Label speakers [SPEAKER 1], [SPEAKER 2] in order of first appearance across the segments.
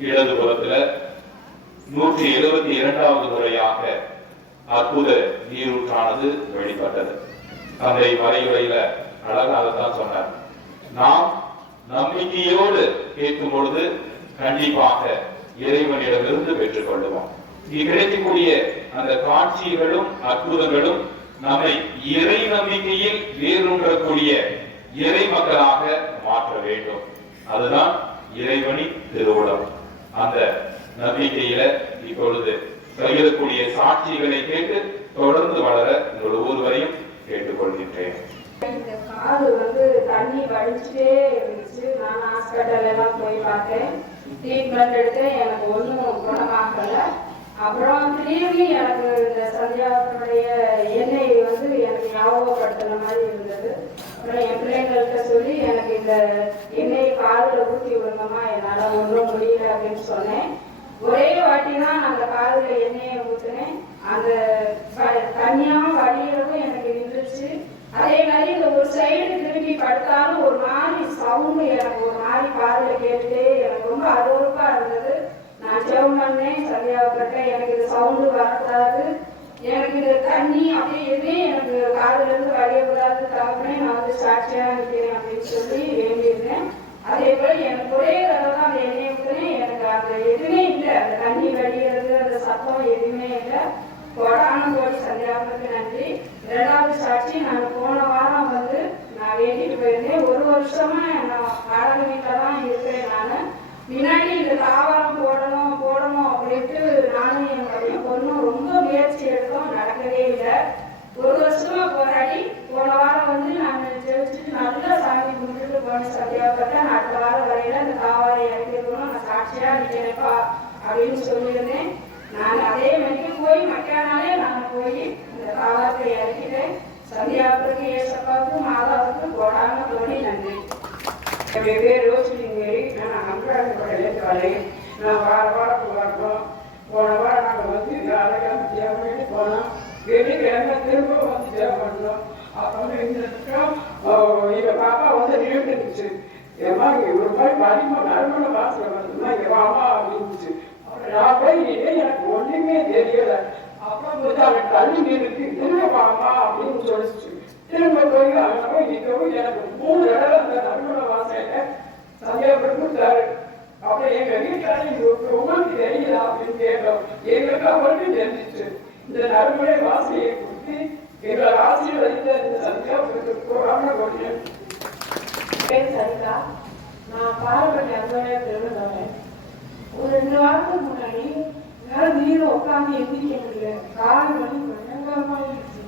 [SPEAKER 1] இடது புறத்துல நூற்றி எழுபத்தி இரண்டாவது முறையாக அற்புத நீரூற்றானது வெளிப்பட்டது. தந்தை மறைவுரையில அழகாகத்தான் சொன்னார். நாம் நம்பிக்கையோடு கேட்கும் பொழுது கண்டிப்பாக இறைவனிடமிருந்து பெற்றுக் கொள்ளுவோம். கிடைக்கக்கூடிய அந்த காட்சிகளும் அற்புதங்களும் நம்மை இறை நம்பிக்கையில் வேறுன்றக்கூடிய இறை மக்களாக மாற்ற வேண்டும். அதுதான் இறைவனின் திருவுளம். அந்த நம்பிக்கையில இப்பொழுது சொல்லக்கூடிய சாட்சிகளை கேட்டு தொடர்ந்து வளர உங்கள் ஒவ்வொருவரையும் கேட்டுக்கொள்கின்றேன்.
[SPEAKER 2] இந்த காது வந்து தண்ணி வடிச்சுட்டே இருந்துச்சு. நான் ஹாஸ்பிட்டல் எல்லாம் போய் பார்த்தேன். ட்ரீட்மெண்ட் எடுத்தேன். எனக்கு ஒன்றும் குணமாகல. அப்புறம் திரும்பி எனக்கு இந்த சந்தியாவுடைய எண்ணெய் வந்து எனக்கு ஞாபகப்படுத்துன மாதிரி இருந்தது. அப்புறம் என் பிள்ளைங்கள்ட்ட சொல்லி எனக்கு இந்த எண்ணெயை காதில் ஊற்றி விடுங்கம்மா என்னால் ஒன்றும் முடியல அப்படின்னு சொன்னேன். ஒரே வாட்டி தான் அந்த காதுல எண்ணெயை ஊற்றினேன் அந்த ப- தண்ணியாவும் வடிகிறதும் எனக்கு நின்றுச்சு. அதே மாதிரி இந்த ஒரு சைடு திரும்பி படுத்தாலும் ஒரு மாதிரி சவுண்டு எனக்கு ஒரு மாதிரி காதுல கேட்டுட்டே எனக்கு ரொம்ப அருவருப்பா இருந்தது. நான் ஜெபம் பண்ணேன் சரியாகப்பட்ட எனக்கு இந்த சவுண்டு வரக்கூடாது. எனக்கு இந்த தண்ணி அப்படியே எதுவுமே எனக்கு காதுலேருந்து இருந்து வடியக்கூடாது நான் வந்து சாட்சியா இருக்கிறேன் அப்படின்னு சொல்லி வேண்டியிருந்தேன். அதே போல எனக்கு ஒரே தடவை தான் அந்த எண்ணெயை ஊற்றினேன் எனக்கு அந்த எதுவுமே இல்லை. அந்த தண்ணி வடிகிறது அந்த சத்தம் எதுவுமே இல்லை. கோடான கோடி சந்தியாவுக்கு நன்றி. இரண்டாவது சாட்சி நான் போன வாரம் வந்து நான் வேண்டிட்டு போயிருந்தேன். ஒரு வருஷமா நான் வாடகை வீட்டில் தான் இருக்கிறேன் நான். முன்னாடி இந்த தாவரம் போடணும் போடணும் அப்படின்ட்டு நானும் என்னுடைய பொண்ணும் ரொம்ப முயற்சி எடுத்தோம் நடக்கவே இல்லை. ஒரு வருஷமா போராடி போன வாரம் வந்து நான் ஜெயிச்சுட்டு நல்லா சாமி கும்பிட்டுட்டு போன சந்தியாப்பட்டேன் அடுத்த வாரம் வரையில இந்த தாவாரை இறக்கிருக்கணும் நான் சாட்சியா நிக்கிறேப்பா அப்படின்னு சொல்லியிருந்தேன். நான் அதே மணிக்கு போய் மக்கானாலே நான் போய் இந்த தாவாரத்தை இறக்கிட்டேன். சந்தியாவுக்கு ஏசப்பாவுக்கும் மாதாவுக்கு போடாமல் தோணி நன்றி.
[SPEAKER 3] வெவ்வேறு பேர் ரோசினி மேரி நான் வார வாரம் போன வாரம் நாங்கள் வந்து போனோம் வெள்ளிக்கிழமை திரும்ப வந்து பண்ணோம் அப்போ எங்கள் பாப்பா வந்து இருந்துச்சு ஏமா மாதிரி நறுமண அப்புறம் நான் போய் எனக்கு ஒன்றுமே தெரியல அப்புறம் வந்து அவன் தள்ளி திரும்ப வாமா அப்படின்னு சொல்லிச்சு திரும்ப போய் போய் நிற்கவும் எனக்கு மூணு தடவை அந்த நறுமண சந்தேகப்பட்டு கொடுத்தாரு அப்புறம் எங்க வீட்டுக்காரங்க உங்களுக்கு தெரியல அப்படின்னு கேட்டோம். எங்களுக்கு அவருக்கும் தெரிஞ்சிச்சு. இந்த நறுமண வாசனையை கொடுத்து எங்களை ஆசீர்வதித்த இந்த சந்தியாவுக்கு போகாம கொண்டு
[SPEAKER 2] பேர் சரிதா. நான் பாரம்பரிய அன்பையத்தில் இருந்தவன் ஒரு ரெண்டு வாரத்துக்கு முன்னாடி என்னால் நீர் உட்காந்து எந்திரிக்க முடியல கால் மணி பயங்கரமா இருந்துச்சு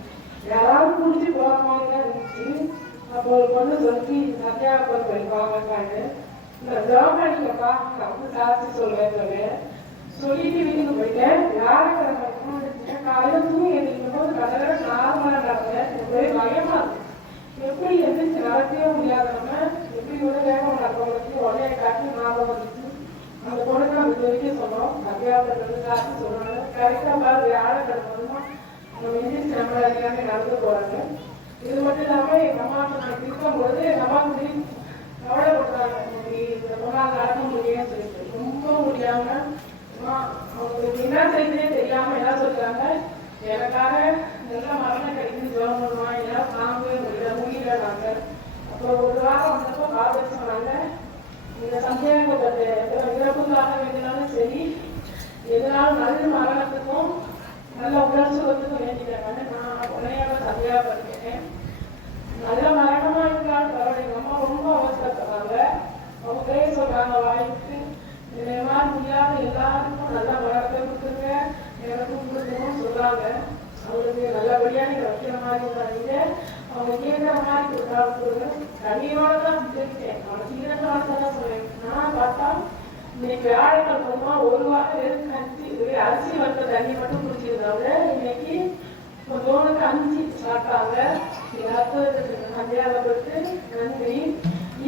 [SPEAKER 2] யாராவது குடிச்சு போகிற மாதிரி தான் இருந்துச்சு. அப்போ ஒரு பொண்ணு சொல்லி சத்தியாபுரம் போய் பார்க்கறாங்க இந்த ஜோகானிக்கப்பா அவங்க சாட்சி சொல்லுவேன் சொல்லுவேன் சொல்லிட்டு வீட்டுக்கு போயிட்டேன் வியாழக்கிழமை போனேன். காலையில தூங்கி எழுந்திருக்கும் போது கதற நார்மலா நடந்தேன் ஒரே பயமா இருக்கு. எப்படி எந்திரிச்சு நடக்கவே முடியாத நம்ம எப்படி கூட வேகம் நடக்கிறவங்களுக்கு உடனே காட்டி ஞாபகம் வந்துச்சு அந்த பொண்ணுக்கு நம்ம இது வரைக்கும் சொன்னோம். அத்தியாபத்தில் காட்டி சொன்னாங்க கரெக்டாக பாரு வியாழக்கிழமை வந்து நம்ம எந்திரிச்சு நம்மள எல்லாமே நடந்து போறாங்க. இது மட்டும் இல்லாம எங்க அம்மா நான் இருக்கும்போது எங்க அம்மா முடி கவலைப்படுறாங்க முடி இந்த பொண்ணால் நடக்க முடியும்னு சொல்லிட்டு. ரொம்ப முடியாம அவங்களுக்கு என்ன செய்யுதுன்னே தெரியாம என்ன சொல்றாங்க. எனக்காக நல்ல மரணம் கிடைக்குது ஜோம் பண்ணுவான் எல்லாம் தாங்கவே முடியல முடியல நாங்க அப்புறம் ஒரு வாரம் வந்தப்போ காலேஜ் சொன்னாங்க. இந்த சந்தேகப்பட்ட இறப்புக்காக வேண்டினாலும் சரி எதனாலும் நல்ல மரணத்துக்கும் நல்ல உணர்ச்சி சுகத்துக்கும் வேண்டிக்கிறாங்க நான் உனையோட சந்தேகப்பட்டிருக்கேன் நல்ல மரணமா இருக்கான்னு பரவாயில்ல எங்க அம்மா ரொம்ப அவசரப்படுறாங்க அவங்களே சொல்றாங்க வாய்ப்பு இந்த முடியாத எல்லாருக்கும் நல்லா மரணத்தை கொடுத்துருங்க. எனக்கும் கொடுக்கணும்னு சொல்றாங்க அவங்களுக்கு நல்லபடியா நீங்க வைக்கிற மாதிரி பண்ணீங்க. அவங்க கேட்குற மாதிரி கொடுத்தா கொடுங்க. தண்ணியோட தான் தெரிவித்தேன் அவன் சீரகோட தான் சொன்னேன். நான் பார்த்தா இன்னைக்கு வியாழக்கிழமா ஒரு வாரம் வெறும் கஞ்சி அரிசி வந்த தண்ணி மட்டும் குடிச்சிருந்தாங்க. இன்னைக்கு கொஞ்சோனுக்கு அஞ்சு சாப்பிட்டாங்க. ரத்தத்துக்கு சந்தேகப்பட்டு நன்றி.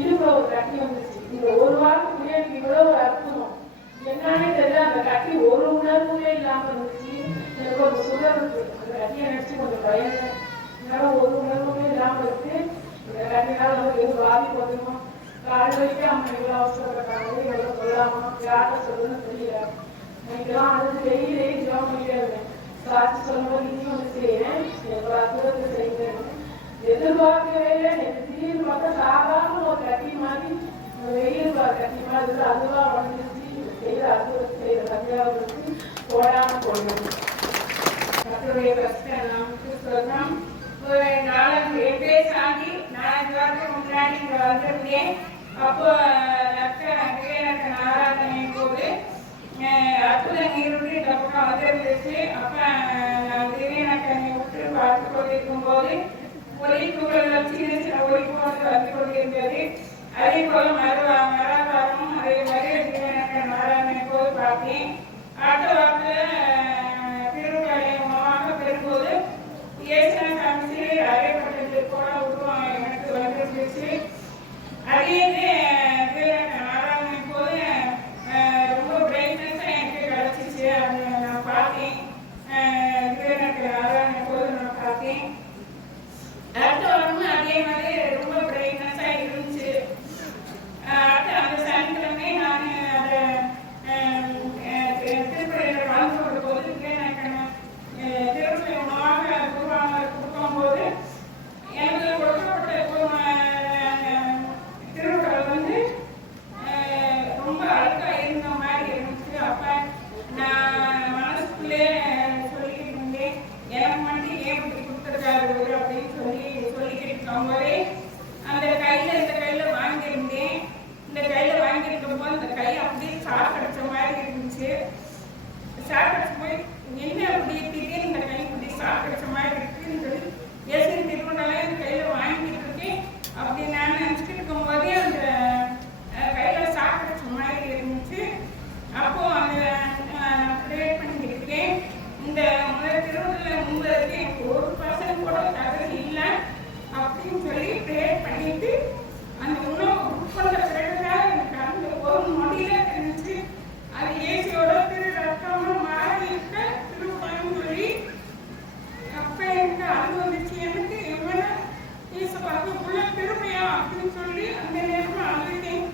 [SPEAKER 2] இருபது ஒரு கட்டி வந்துச்சு. இந்த ஒரு வாரத்துக்கு எனக்கு இவ்வளவு ஒரு அற்புதம். என்னன்னு தெரியல அந்த கட்டி ஒரு உணர்வுமே இல்லாம இருந்துச்சு. எனக்கு ஒரு சுகர் இருக்கு. அந்த கட்டியை நினைச்சு கொஞ்சம் பயந்தேன். என்னால ஒரு உணர்வுமே இல்லாம இருக்கு. இந்த கட்டினால வந்து எதுவும் பாதிப்பு வந்துடும் கால் வரைக்கும் அவங்க எவ்வளவு அவசரப்பட்டாங்க. எவ்வளவு சொல்லாம யார்கிட்ட சொல்லணும்னு தெரியல. எனக்குலாம் அது டெய்லி ஜோம் முடியாது சாட்சி சொல்லும்போது நீ வந்து செய்யறேன். எவ்வளவு அற்புதத்தை செய்யறேன் எதிர்பார்க்கவே இல்லை. எனக்கு திடீர்னு பார்த்தா சாதாரண ஒரு கட்டி மாதிரி வெயில் பா- கட்டி மாதிரி இருக்கு. அதுவா வந்துருச்சு செய்த அற்புதத்தை செய்த சத்தியாவுக்கு போடாம போயிடுது
[SPEAKER 4] கர்த்தருடைய கஷ்டம் நமக்கு சொந்தம் ஒரு நாலஞ்சு எட்டு சாந்தி நாலஞ்சு வாரத்துக்கு முன்னாடி இங்க வந்திருந்தேன் அப்போ லட்ச எனக்கு ஆராதனை போது அஹ், அற்புத நீருடி இந்த பக்கம் வந்திருந்துச்சு அப்ப நான் திடீர்னு விட்டு பார்த்து கொண்டிருக்கும் போது ஒளி தூரல் சின்ன சின்ன ஒளி போன்று வந்து கொண்டிருந்தது அதே போல மறு மராதாரமும் அதே மாதிரி எனக்கு ஆராதனை போது பார்த்தேன் அடுத்த வாரத்தில் திருக்கலை மூலமாக பெறும்போது இயேசுன காமிச்சு அறையப்பட்டது போல உருவம் எனக்கு வந்துருந்துச்சு அதே இது ஆராதனை போது அஹ், ரொம்ப பிரைட்னஸாக எனக்கு கிடச்சிச்சு அது நான் பார்த்தேன் அஹ், இது எனக்கு ஆராதனை போது நான் பார்த்தேன் அடுத்த வாரமும் அதே மாதிரி ரொம்ப பிரைட்னஸாக இருந்துச்சு அடுத்து அந்த சனிக்கிழமை நான் அதை திருப்பதியில் கலந்து கொண்ட போது எனக்கு திருப்பதி உணவாக குருவாக கொடுக்கும்போது எனக்கு கொடுக்கப்பட்ட திருவிழாவில் வந்து அஹ், ரொம்ப அழுக்கா இருந்த மாதிரி இருந்துச்சு அப்ப நான் மனசுக்குள்ளே சொல்லிக்கிட்டு இருந்தேன் எனக்கு மட்டும் ஏன் இப்படி கொடுத்துருக்காரு இவரு அப்படின்னு சொல்லி சொல்லிக்கிட்டு இருக்கும்போதே அந்த கையில இந்த கையில வாங்கியிருந்தேன் இந்த கையில வாங்கியிருக்கும் போது இந்த கை அப்படியே ஷாக் அடிச்ச மாதிரி இருந்துச்சு ஷாக் அடிச்ச போய் என்ன அப்படி திடீர்னு இந்த கை இப்படி ஷாக் அடிச்ச மாதிரி இருக்குன்னு சொல்லி ஏசி திருவண்ணாலே இந்த கையில வாங்கிட்டு இருக்கேன் அப்படி நான் நினச்சிட்டு இருக்கும்போதே அந்த அஹ், கையில ஷாக் அடிச்ச மாதிரி இருந்துச்சு அப்போ அந்த ப்ரே பண்ணியிருக்கேன் இந்த முதல் திருவள்ளுவர் முன்பதற்கு எனக்கு ஒரு பர்சன்ட் கூட தகுதி இல்லை அப்படின்னு சொல்லி ப்ரே பண்ணிட்டு அந்த உணவு உட்கொண்ட பிறகுதான் எனக்கு அந்த ஒரு நொடியில தெரிஞ்சு அது இயேசுவோட திரு ரத்தம்னு மாறி இருக்க திருப்பயம் சொல்லி அப்ப எனக்கு அது வந்துச்சு எனக்கு இவன இயேசுவாக்கு உள்ள திருப்பையா அப்படின்னு சொல்லி அந்த நேரமா அழுதேன்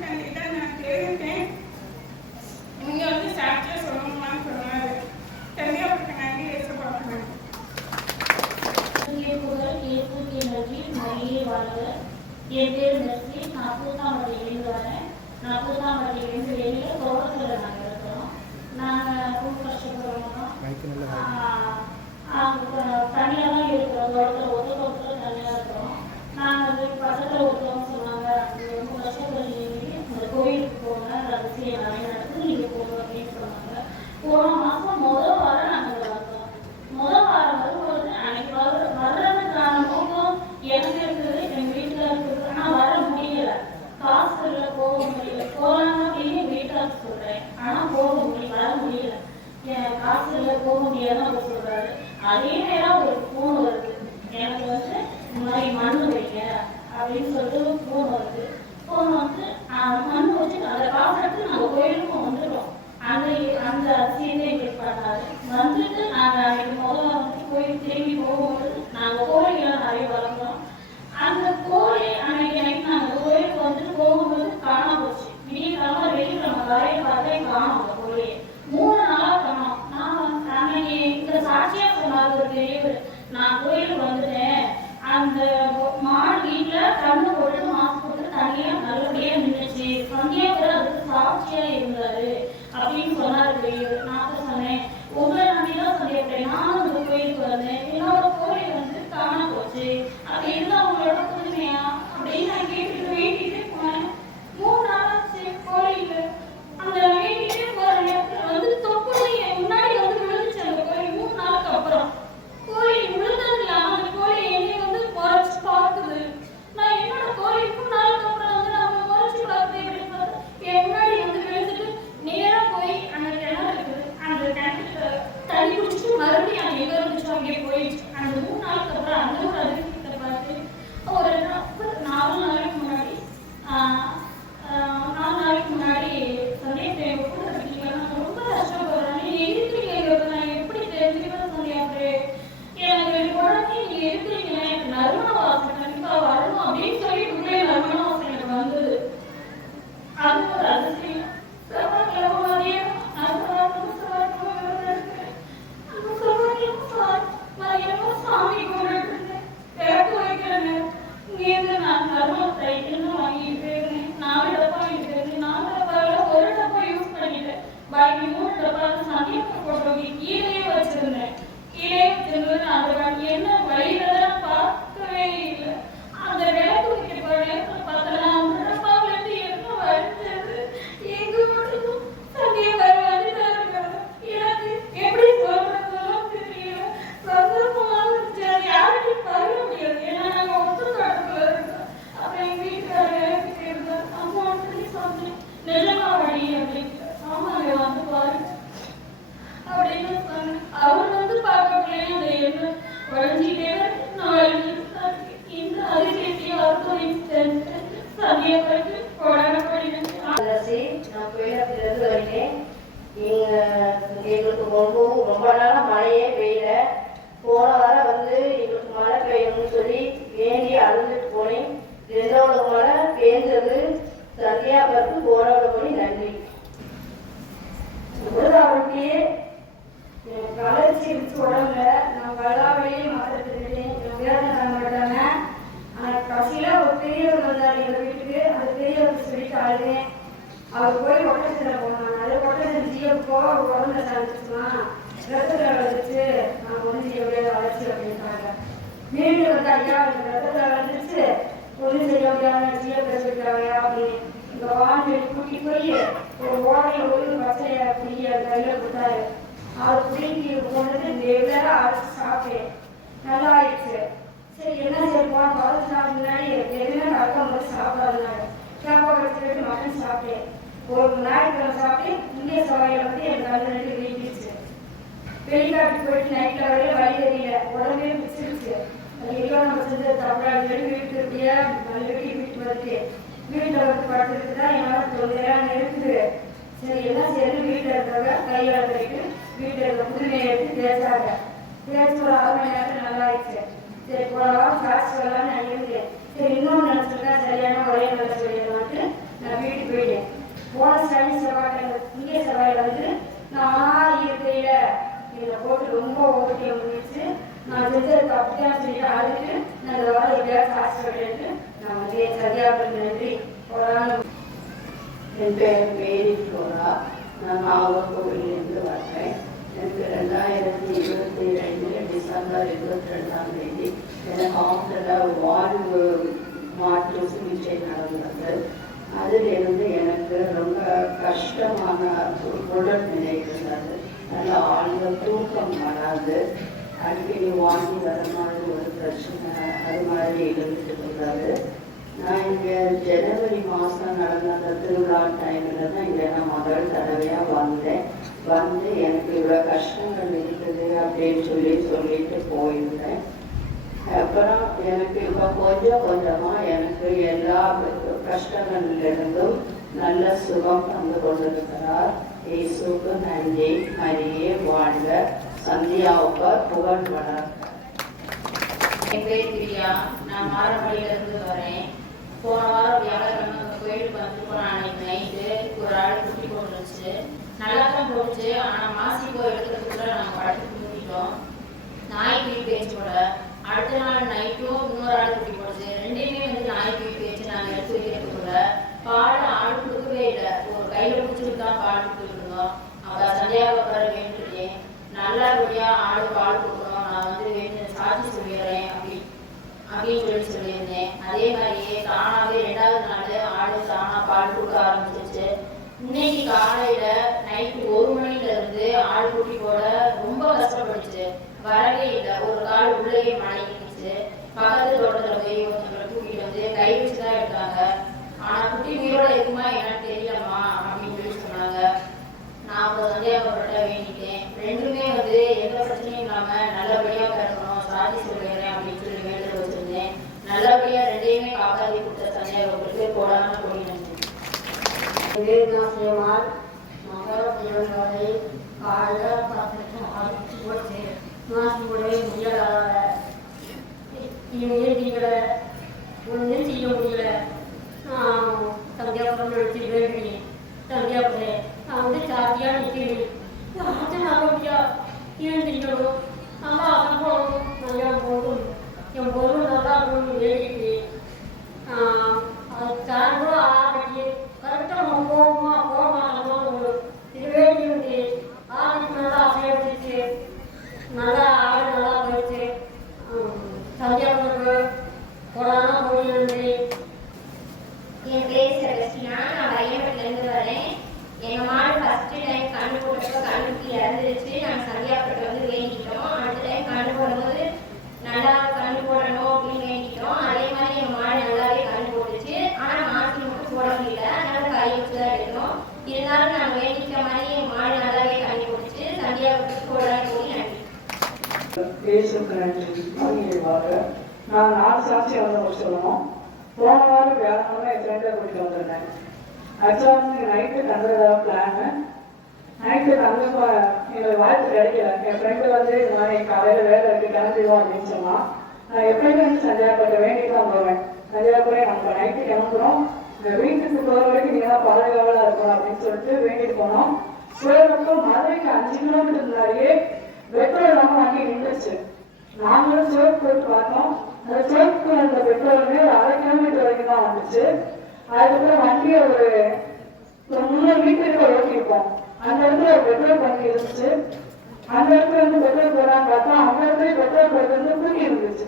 [SPEAKER 4] இதை நான் தெரிவித்தேன் நீங்க வந்து சொல்லணுமான்னு நன்றி
[SPEAKER 5] என் பேர் மெர்சி நான் வரேன் நான் நாங்கள் இருக்கிறோம் நாங்கள் ரொம்ப கஷ்டப்படுறோம் தனியாக தான் இருக்கிறோம் தோட்டத்தில் தனியாக இருக்கிறோம் நாங்கள் வந்து பக்கத்தில் ஒருத்தவங்க சொன்னாங்க. ரொம்ப கஷ்டப்படுறீங்க கோயிலுக்கு போங்க ரகசியம் நிறைய நடக்குது நீங்கள் போகணும் அப்படின்னு சொன்னாங்க. போன மாதம் முதல் வாரம் நாங்கள் வந்தோம். முதல் வாரம் வரும்போது அன்னைக்கு வர வர்றதுக்கான நோக்கம் எனக்கு இருக்குது எங்க வீட்டுல இருக்குது. ஆனா வர முடியல. காசு இல்ல போக முடியல. போகலாம் அப்படின்னு எங்க வீட்டுல சொல்றேன். ஆனா போக முடியல வர முடியல. காசு இல்ல போக முடியாதுன்னு அவர் சொல்றாரு. அதே நேரம் ஒரு ஃபோன் வருது எனக்கு வந்து இந்த மாதிரி மண் வைங்க அப்படின்னு சொல்லிட்டு ஃபோன் வருது ஃபோன் வந்து அந்த மண் வச்சு அந்த காசு எடுத்து நாங்க கோயிலுக்கும் வந்துட்டோம் அந்த அந்த அரிசியத்தை எங்களுக்கு பண்ணாரு வந்துட்டு நாங்க அன்னைக்கு முதல்ல வந்து கோயில் திரும்பி போகும்போது நாங்க கோழிகளை நிறைய வளர்ந்தோம் அந்த கோழி அன்னைக்கு எனக்கு நாங்க கோயிலுக்கு வந்துட்டு போகும்போது காணாம போச்சு விடிய காலம் வெள்ளிக்கிழமை வரைய பார்த்தே காணோம் அந்த கோழியை மூணு நாளா காணோம் நான் வந்து அன்னைக்கு இந்த சாட்சியா சொன்னார் ஒரு பெரியவர் நான் கோயிலுக்கு வந்துட்டேன். அந்த மாடு வீட்டுல கண்ணு போட்டு மாசு போட்டு தனியா நல்லபடியா நின்றுச்சு சந்தியா கூட அதுக்கு சாட்சியா இருந்தாரு. அப்படின்னு சொன்னாரு பெரியவர். நான் சொன்னேன் உங்களை நம்பிதான் சொல்லியிருக்கேன் நானும் அந்த அங்கே போயிடுச்சு அந்த மூணு நாளுக்கு அப்புறம் அந்த
[SPEAKER 6] ஒரு வந்துச்சு ஒன்றும் செய்ய முடியாத ஜிஎஃப் சொல்லிட்டாங்க அப்படின்னு இந்த வாங்கி கூட்டி போய் ஒரு ஓடையில் போய் பச்சையை பிடிக்க கையில் கொடுத்தாரு அவர் பிடிங்கி கொண்டு ரெகுலராக அரைச்சி சாப்பிட்டேன் நல்லா ஆயிடுச்சு சரி என்ன சரி பதினஞ்சு நாள் முன்னாடி போது வச்சுட்டு மட்டன் சாப்பிட்டேன் ஒரு ஞாயிற்றுக்கிழமை சாப்பிட்டு இந்திய சவாயில் வந்து ரெண்டு வீங்கிடுச்சு வெளிநாட்டுக்கு போயிட்டு நைட்டில் வரையில வழி தெரியல உடம்பே பிடிச்சிருச்சு ஐயோ நம்ம செஞ்ச தப்பா சொல்லி வீட்டுக்கு வீட்டு மறுபடியும் வீட்டில் வந்து படுத்துட்டு தான் என்னால் தொந்தரவு இருக்குது சரி எல்லாம் சரி வீட்டில் இருக்கிறவங்க கையால் கட்டிட்டு வீட்டில் இருக்க புதுமையை எடுத்து தேய்ச்சாங்க. தேய்ச்சி ஒரு அரை மணி நேரத்தில் நல்லா ஆயிடுச்சு சரி போன வாரம் காசு வரலான்னு நான் இருந்தேன் சரி இன்னொன்று நினச்சிருக்கேன் சரியான ஒரே நல்ல சொல்லிடலான்ட்டு நான் வீட்டுக்கு போயிட்டேன். போன சனி செவ்வாய் இந்திய செவ்வாயில் வந்து நான் இருக்கையில் என்னை போட்டு ரொம்ப ஓகே முடிச்சு நான் செஞ்சது தப்பு தான் சொல்லிட்டு அழுது நான் இந்த வாரம் எப்படியாவது காசு கட்டிட்டு நான் வந்து சரியாக நன்றி. போடான்னு
[SPEAKER 7] என் பேர் மேரி ஃப்ளோரா நான் நாகர்கோவிலிருந்து வரேன் எனக்கு ரெண்டாயிரத்தி இருபத்தி ரெண்டு டிசம்பர் இருபத்தி ரெண்டாம் தேதி எனக்கு ஹாஸ்டலில் வார்டு மாற்று சிகிச்சை நடந்தது. அதிலிருந்து எனக்கு ரொம்ப கஷ்டமான ஒரு உடல்நிலை இருந்தது. நல்ல ஆழ்ந்த தூக்கம் வராது. அடிக்கடி வாங்கி வர மாதிரி ஒரு பிரச்சனை அது மாதிரி இருந்துட்டு இருந்தது நான் இங்கே ஜனவரி மாதம் நடந்த அந்த திருவிழா டைமில் தான் இங்கே நான் முதல் தடவையாக வந்தேன். வந்து எனக்கு இவ்வளோ கஷ்டங்கள் இருக்குது அப்படின்னு சொல்லி சொல்லிட்டு போயிருந்தேன். அப்புறம் எனக்கு இப்போ கொஞ்சம் கொஞ்சமாக எனக்கு எல்லா கஷ்டங்களிலிருந்தும் நல்ல சுகம் தந்து கொண்டிருக்கிறார். இயேசுக்கு நன்றி. மரியே வாழ்க. சந்தியாவுக்கு புகழ் வளர்க்க
[SPEAKER 8] என் பேர் பிரியா நான் மாரமணியில இருந்து வரேன். போன வாரம் வியாழக்கிழமை அந்த கோயிலுக்கு வந்து போன அன்னைக்கு நைட்டு ஒரு ஆள் குட்டி போட்டுருச்சு. நல்லா தான் போட்டுச்சு ஆனால் மாசி போய் எடுக்கிறதுக்குள்ள நாங்கள் படத்துக்கு தூங்கிட்டோம். நாய் குட்டி பேச்சு போட அடுத்த நாள் நைட்டும் இன்னொரு ஆள் குட்டி போட்டுச்சு. ரெண்டையுமே வந்து நாய் குட்டி பேச்சு நாங்கள் எடுத்து வைக்கிறதுக்குள்ள பால் ஆள் கொடுக்கவே இல்லை. ஒரு கையில் பிடிச்சிட்டு பால் கொடுத்துட்டு இருந்தோம். அப்போ சந்தியாவை பிறகு நல்லபடியா ஆடு பால் கொடுக்கணும். நான் வந்து வேண்டு சாட்சி சொல்லிடுறேன். அப்படி அப்படின்னு சொல்லி சொல்லியிருந்தேன். அதே மாதிரியே தானாவே ரெண்டாவது நாள் ஆடு தானா பால் கொடுக்க ஆரம்பிச்சிருச்சு. இன்னைக்கு காலையில நைட்டு ஒரு மணில இருந்து ஆடு குட்டி போட ரொம்ப கஷ்டப்பட்டுச்சு. வரவே இல்லை. ஒரு கால் உள்ளேயே மடங்கிடுச்சு பக்கத்து தோட்டத்துல போய் ஒருத்தவங்களை கூட்டிட்டு வந்து கை வச்சுதான் எடுத்தாங்க ஆனா குட்டி உயிரோட இருக்குமா? என்னன்னு தெரியலம்மா அப்படின்னு சொல்லி சொன்னாங்க. நான் அப்புறம் சந்தியாபுரட்ட வேண்டிட்டேன். ரெண்டுமே வந்து எந்த பிரச்சனையும் இல்லாம நல்லபடியா பிறக்கணும் சாதி சொல்லிடுறேன் அப்படின்னு சொல்லி வேண்டுதல் வச்சிருந்தேன். நல்லபடியா ரெண்டையுமே காப்பாத்தி கொடுத்த சந்தியாபுரத்துக்கு போடாம கொடி நன்றி.
[SPEAKER 6] மகர பிறந்தவரை காலையில் பார்த்துட்டு அடிச்சு போச்சு ஒன்றும் செய்ய முடியல. நான் நான் வந்து சாத்தியாக நிற்கிறேன் இவன் திட்டணும் நல்லா சம்பளம் நல்லா போகும் என் பொருள் நல்லா போகணும் எழுதிட்டு அது சார்ந்தோ ஆரம்பிச்சு கரெக்டாக நம்ம போகுமா போகமாட்டோமா ஒரு இதுவே இருந்து ஆரம்பிச்சு நல்லா சேர்த்துச்சு நல்லா
[SPEAKER 9] ஆடு
[SPEAKER 10] நல்லா போயிடுச்சு சந்தியாவுக்கு கொடானா போயிருந்து
[SPEAKER 9] என் பேர் சரஸ்னா நான் வைரவட்டிலேருந்து வரேன் எங்கள் மாடு ஃபஸ்ட்டு டைம் கண்ணு போட்டப்போ கண்ணு கீழே இருந்துருச்சு நாங்கள் சந்தியா இருந்தாலும் நான் வேண்டிக்க மாதிரி மாடு நல்லாவே தண்ணி குடிச்சு சந்தியாவுக்கு கோடான போய் நன்றி
[SPEAKER 11] இயேசுக்கு நன்றி. மகிழ்வாக நான் நாலு சாட்சியம் வந்து உங்களுக்கு சொல்லணும். போன வாரம் வியாழக்கிழமை என் ஃப்ரெண்டை கூட்டிட்டு வந்திருந்தேன்? ஆக்சுவலாக வந்து நைட்டு தங்குறதா பிளானு நைட்டு தங்க எங்களுக்கு வாய்ப்பு கிடைக்கல. என் ஃப்ரெண்டு வந்து இது மாதிரி காலையில் வேலை இருக்கு கிளம்பிடுவோம் அப்படின்னு சொன்னான். நான் எப்பயுமே வந்து சந்தியாபுரத்தை வேண்டிட்டு தான் போவேன். சந்தியாபுரம் நம்ம நைட்டு கிளம்புறோம். இந்த வீட்டுக்கு போகிற வரைக்கும் நீங்கள் தான் பாதுகாவலாக இருக்கணும் அப்படின்னு சொல்லிட்டு வேண்டிட்டு போனோம். போகிறப்போ மதுரைக்கு அஞ்சு கிலோமீட்டர் முன்னாடியே பெட்ரோல் இல்லாமல் வண்டி நின்றுச்சு நாங்களும் சோப்பு போட்டு பார்த்தோம். அந்த சோப்பு அந்த பெட்ரோலுமே ஒரு அரை கிலோமீட்டர் வரைக்கும் தான் வந்துச்சு. அதுக்கப்புறம் வண்டியை ஒரு முந்நூறு மீட்டருக்கு ஓட்டியிருப்போம் அந்த இடத்துல ஒரு பெட்ரோல் பங்க் இருந்துச்சு. அந்த இடத்துல இருந்து பெட்ரோல் போடான்னு பார்த்தா அந்த இடத்துல பெட்ரோல் பங்க் வந்து கூட்டி இருந்துச்சு.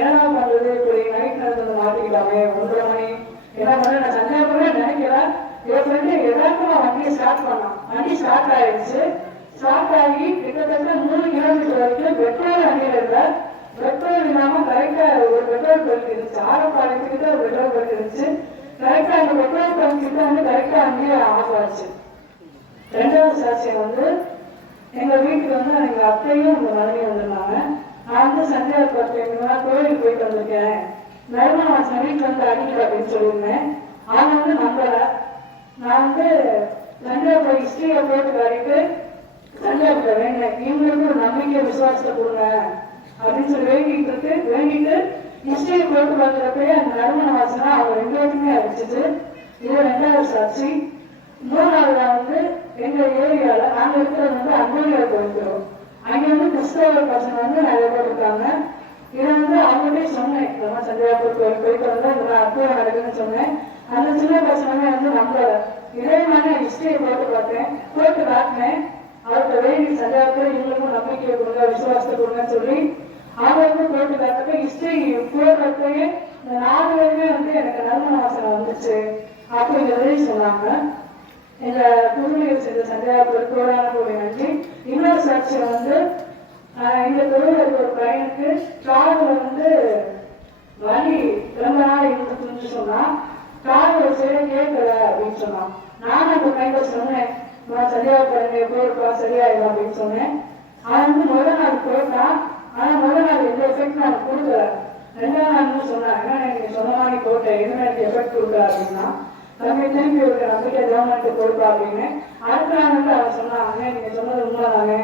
[SPEAKER 11] என்ன பண்றது? இப்படி நைட் நடந்து மாட்டிக்கலாமே ஒன்றரை மணி. என்ன பண்ண நான் சந்தேகப்பட நினைக்கிறேன் என் ஃப்ரெண்டு எதார்த்தமா வண்டியை ஸ்டார்ட் பண்ணான் வண்டி ஸ்டார்ட் ஆயிடுச்சு ஸ்டார்ட் ஆகி கிட்டத்தட்ட மூணு கிலோமீட்டர் வரைக்கும் பெட்ரோல் வண்டியில இல்ல பெட்ரோல் இல்லாம கரெக்டாக ஒரு பெட்ரோல் பங்க் இருந்துச்சு ஆரப்பாளையத்துக்கிட்ட ஒரு பெட்ரோல் பங்க் இருந்துச்சு கரெக்டாக அந்த பெட்ரோல் பங்க் கிட்ட வந்து கரெக்டாக வண்டியை ஆஃப் ஆச்சு ரெண்டாவது சாட்சியம் வந்து எங்க வீட்டுக்கு வந்து எங்க அத்தையும் எங்க மனைவியும் வந்திருந்தாங்க நான் வந்து சந்தியா பார்த்தேன் கோயிலுக்கு போயிட்டு வந்திருக்கேன். நறுமண வாசனை வீட்டுல வந்து அடிக்கல அப்படின்னு சொல்லியிருந்தேன் அவங்க வந்து நம்பல. நான் வந்து சந்தியா போய் ஹிஸ்டரியை போட்டு வரைக்கு சந்தியா கிட்ட வேண்டேன் இவங்களுக்கு ஒரு நம்பிக்கை விசுவாசத்தை கொடுங்க அப்படின்னு சொல்லி வேண்டிட்டு இருக்கு. வேண்டிட்டு ஹிஸ்டரியை போட்டு பார்க்குறப்பயே அந்த நறுமண வாசனை அவங்க ரெண்டு பேருக்குமே அடிச்சிச்சு. இது ரெண்டாவது சாட்சி. மூணாவது வந்து எங்க ஏரியால நாங்க இருக்கிறது வந்து அங்கோலியா போயிருக்கிறோம் அங்க வந்து கிறிஸ்தவ பசங்க வந்து நிறைய பேர் இருக்காங்க இதை வந்து அவங்கள்ட்டே சொன்னேன் இந்த மாதிரி போயிட்டு வந்து இந்த மாதிரி அற்புதம் நடக்குதுன்னு சொன்னேன். அந்த சின்ன பசங்க வந்து நம்பல. இதே மாதிரி ஹிஸ்டரியை போட்டு பார்த்தேன். போட்டு காட்டினேன். அவர்கிட்ட வேண்டி சந்தியாபுரம் இவங்களுக்கும் நம்பிக்கை கொடுங்க விசுவாசத்தை கொடுங்கன்னு சொல்லி அவங்க வந்து போட்டு காட்டப்ப ஹிஸ்டரி போடுறப்பயே இந்த நாலு பேருமே வந்து எனக்கு நறுமண வாசனை வந்துச்சு அப்படிங்கிறதே சொன்னாங்க. எங்க புதுமையை செய்த சந்தியாபுரம் கோடான கோவில் நன்றி. இன்னொரு சாட்சியம் வந்து ஆஹ் இந்த ஒரு பையனுக்கு காதுல வந்து வலி ரொம்ப நாள் இருந்துச்சுன்னு சொன்னால் கார் ஒரு சைடு கேட்கல அப்படின்னு சொன்னான். நானும் அந்த பையன் சொன்னேன் நான் சரியாக சந்தியாபுரம் போயிருப்பா சரியாயிடும் அப்படின்னு சொன்னேன். அவன் வந்து முதல் நாள் போட்டான். ஆனால் முதல் நாள் எந்த எஃபெக்ட் நான் கொடுக்கல. ரெண்டாம் நாள் சொன்னான் என்ன நீங்க சொன்ன மாதிரி போட்டேன் எதுவும் எனக்கு எஃபெக்ட் கொடுக்கல அப்படின்னா தம்பி திரும்பி ஒரு நம்பிக்கை கவர்மெண்ட் கொடுப்பா அப்படின்னு. அடுத்த நாள் வந்து அவன் சொன்னான் நீங்க சொன்னது உண்மைதானே?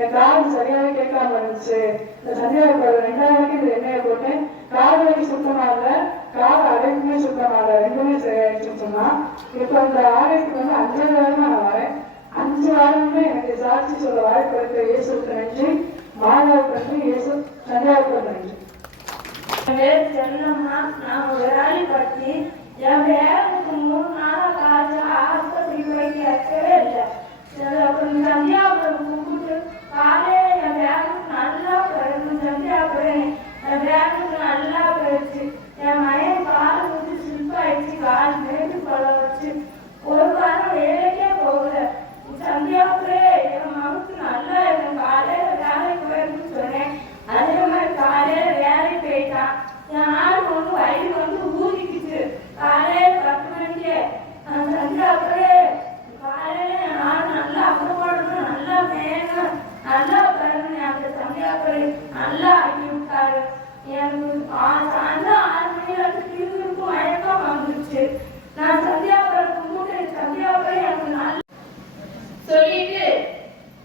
[SPEAKER 11] என் காது சரியாவே கேட்காம இருந்துச்சு. இந்த சந்தியாபுரம் ரெண்டாவது வாட்டி இந்த எண்ணெயை போட்டேன். காது வரைக்கும் சுத்தமா இல்ல காது அடைக்குமே சுத்தமா இல்ல ரெண்டுமே சரியாயிடுச்சுன்னு சொன்னா. இப்போ இந்த ஆலயத்துக்கு வந்து அஞ்சு வாரமா நான் வரேன். அஞ்சு வாரமுமே எனக்கு சாட்சி சொல்ல வாய்ப்பு இருக்கிற இயேசுக்கு நன்றி. மாதாவுக்கு நன்றி. இயேசு சந்தியாவுக்கு நன்றி.
[SPEAKER 6] என் பேர் செல்லம்மா நான் ஒரு வேலை பற்றி என் பேருக்கு மூணு நாளாக காய்ச்சல் ஆஸ்பத்திரிக்கு போய் கேட்கவே இல்லை. சில அப்புறம் சந்தியாபுரம் கும்பிட்டு காலையில என் பேருக்கு நல்லா போயிடும் சந்தியாபுரம் என் பேருக்கு நல்லா போயிடுச்சு என் மகன் கால் வந்து சில்பாயிடுச்சு கால் மேட்டு கொள்ள வச்சு ஒரு வாரம் வேலைக்கே போகல சந்தியாபுரே என் மகனுக்கு நல்லா இருக்கும் காலையில வேலைக்கு போயிருக்குன்னு சொன்னேன் அதே மாதிரி காலையில வேலைக்கு போயிட்டான் என் ஆள் வந்து வயிறு வந்து ஊதிக்குச்சு காலையில பத்து மணிக்கு நான் சந்தியாபுரே காலையில என் ஆள் நல்லா அப்புறப்படணும் நல்லா வேணும் நல்லா பண்ணணும் அந்த சந்தியாபுரே நல்லா ஆக்கி விட்டாரு எனக்கு ஆ- சாயந்தரம் ஆறு மணி வரைக்கும் திரும்பிருக்கும் மயக்கம் வந்துருச்சு நான் சந்தியாபுரம் கும்பிட்டு சந்தியாபுரம் எனக்கு நல்ல
[SPEAKER 5] சொல்லிட்டு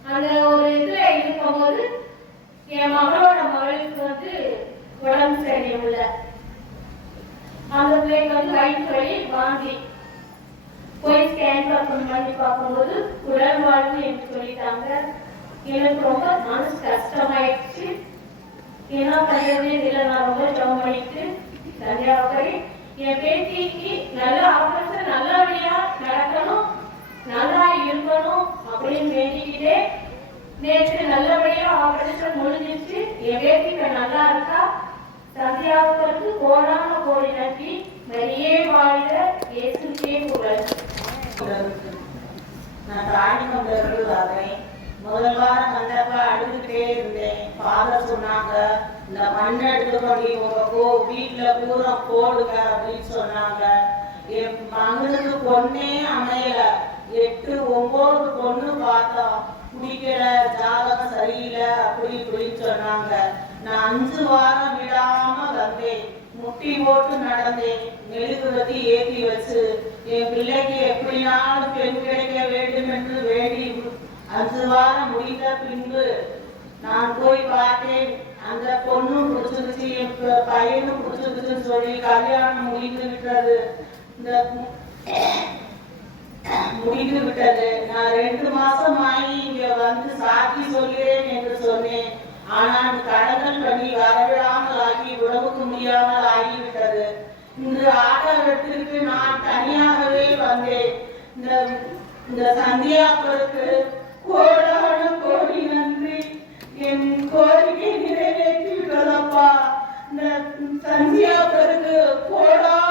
[SPEAKER 5] அந்த ஒரு இதுல போகும்போது என் மகளோட மகளுக்கு வந்து உடம்பு சரியில்லை. அந்த பிள்ளைக்கு வந்து வயிற்று வழி வாந்தி. போய் ஸ்கேன் பார்க்கணும் பண்ணி பார்க்கும்போது உடல் வாழ்வு என்று சொல்லிட்டாங்க. எனக்கு ரொம்ப மனசு கஷ்டமாயிடுச்சு. என்ன பண்றதுன்னு இல்லை நான் ரொம்ப ஜெபம் பண்ணிட்டு கன்னியாகுமரி என் பேத்திக்கு நல்ல ஆபரேஷன் நல்லபடியா நடக்கணும் நல்லா இருக்கணும் அப்படின்னு வேண்டிக்கிட்டே நேற்று நல்லபடியா ஆபரேஷன் முடிஞ்சிச்சு. என் பேத்தி இப்ப நல்லா இருக்கா? சந்தியாவுக்கு கோடான கோடி நன்றி. நிறைய வாழ்க இயேசுக்கே புகழ்
[SPEAKER 12] நான் ராணி இருந்து வரேன் முதல் வாரம் வந்தப்ப அழுதுகிட்டே இருந்தேன். ஃபாதர் சொன்னாங்க இந்த மண் எடுத்து கொண்டு உங்க கோ வீட்டுல பூரா போடுங்க அப்படின்னு சொன்னாங்க. என் மகனுக்கு பொண்ணே அமையல. எட்டு ஒன்பது பொண்ணு பார்த்தோம். குடிக்கல ஜாதகம் சரியில்லை அப்படி இப்படின்னு சொன்னாங்க. நான் அஞ்சு வாரம் விடாம வந்தேன். முட்டி போட்டு நடந்தேன். மெழுகுவத்தி ஏற்றி வச்சு என் பிள்ளைக்கு எப்படினாலும் பெண் கிடைக்க வேண்டும் என்று வேண்டி அஞ்சு வாரம் முடிந்த பின்பு நான் போய் பார்த்தேன். அந்த பொண்ணும் பிடிச்சிருச்சு என் பையனும் பிடிச்சிருச்சுன்னு சொல்லி கல்யாணம் முடிந்து விட்டது. இந்த முடிந்து விட்டது. நான் ரெண்டு மாசம் ஆகி வந்து சாட்சி சொல்கிறேன் என்று சொன்னேன். ஆனால் கடன்கள் பண்ணி வரவிடாமல் ஆகி உடம்புக்கு முடியாமல் ஆகிவிட்டது. இன்று ஆட்டத்திற்கு நான் தனியாகவே வந்தேன். இந்த இந்த சந்தியாபுரத்து கோடான கோடி நன்றி. என் கோரிக்கை நிறைவேற்றி விட்டதப்பா இந்த சந்தியாபுரத்து கோடான